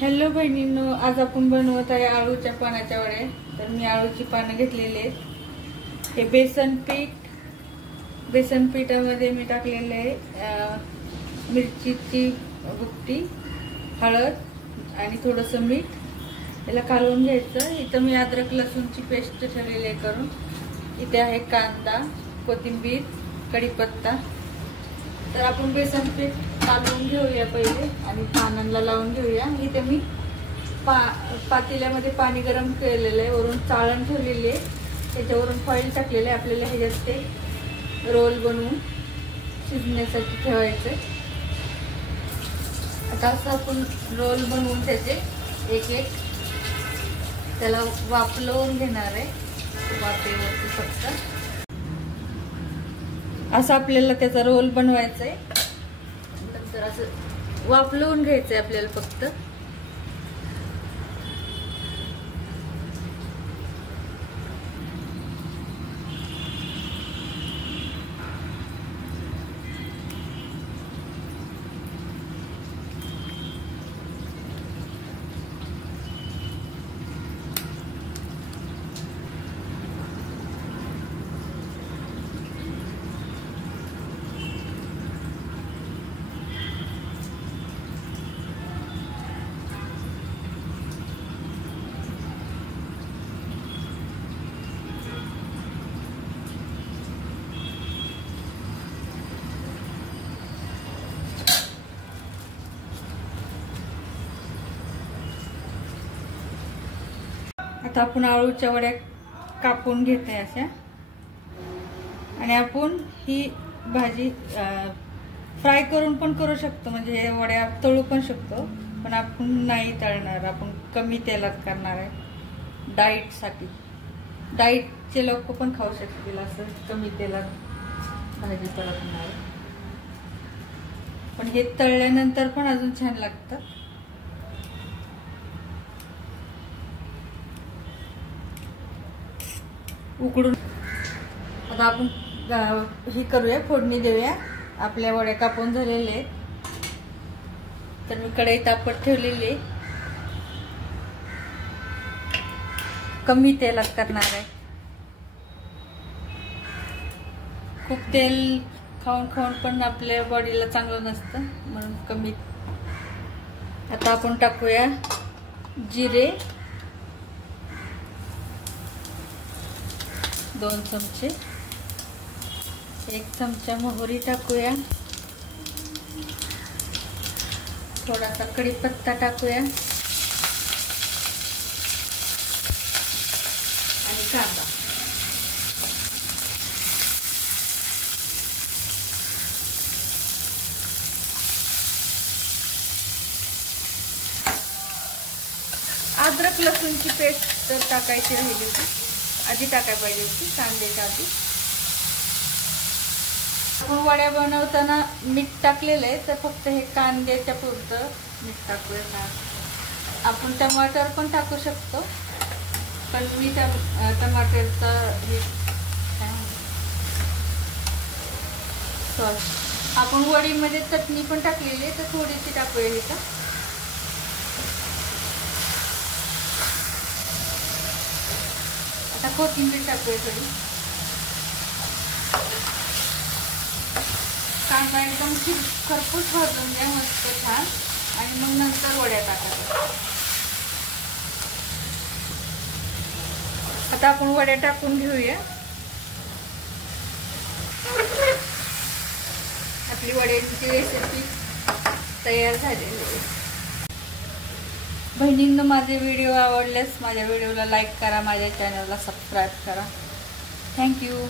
Hello बहिणींनो, आज आपण बनवत आहे आळूच्या पानाच्या वड्या। तर मी आळूची पानं घेतलेली आहेत। हे बेसन पीठामध्ये मी टाकलेले आहे मिरचीची भुकटी, हळद आणि थोडंसं मीठ। याला कालवून घ्यायचं। इथं मी अद्रक लसूणची पेस्ट ठेवलेली आहे करून। इथे आहे कांदा, कोथिंबीर, कढीपत्ता। तर आपण बेसन पीठ कालवून घेऊया पहिले आणि पानांना लावून घेऊया। इथे मी पातेल्यामध्ये पाणी गरम केलेलं आहे, वरून चाळण ठेवलेली आहे, त्याच्यावरून फॉइल टाकलेलं आहे। आपल्याला ह्याच्यात ते रोल बनवून शिजण्यासाठी ठेवायचे। आता असं आपण रोल बनवून त्याचे एक एक त्याला वाफलवून घेणार आहे, वाफेवरती फक्त असं आपल्याला त्याचा रोल बनवायचा आहे। नंतर असं वाफलवून घ्यायचंय आपल्याला फक्त। आता आपण आळूच्या वड्या कापून घेते अशा, आणि आपण ही भाजी फ्राय करून पण करू शकतो, म्हणजे हे वड्या तळू पण शकतो, पण आपण नाही तळणार, आपण कमी तेलात करणार आहे डाएट साठी। डाएटचे लोक पण खाऊ शकतील असं कमी तेलात भाजी तळणार आहे, पण हे तळल्यानंतर पण अजून छान लागतं। उकडून आता आपण ही करूया, फोडणी देऊया। आपल्या वड्या कापून झालेले आहेत, तर मी कढई तापत ठेवलेली आहे, कमी तेलात करणार आहे। खूप तेल खाऊन खाऊन पण आपल्या बॉडीला चांगलं नसतं, म्हणून कमी। आता आपण टाकूया जिरे 2 चमचे, 1 चमचा मोहरी टाकूया, थोडासा कढीपत्ता टाकूया आणि कांदा। अद्रक लसूणची पेस्ट तर टाकायची राहिली होती, आधी टाकायला पाहिजे होती कांद्याच्या आधी। आपण वड्या बनवताना मीठ टाकलेलं आहे, तर फक्त हे कांद्याच्या पुरतं मीठ टाकूया। आपण टमाटर पण टाकू शकतो, पण मी टमाटरचा हे सॉस। आपण वडीमध्ये चटणी पण टाकलेली आहे, तर थोडीशी टाकूया इथं। आता कोथिंबीर टाकूया थोडी। कांदा एकदम खरपूस भाजून द्या मस्त छान, आणि मग नंतर वड्या टाकायच्या। आता आपण वड्या टाकून घेऊया। आपली वड्यांची रेसिपी तयार झालेली आहे। बहिणींनो, माझे व्हिडिओ आवडल्यास माझ्या व्हिडिओला लाईक करा, माझ्या चॅनलला सबस्क्राईब करा। थँक्यू।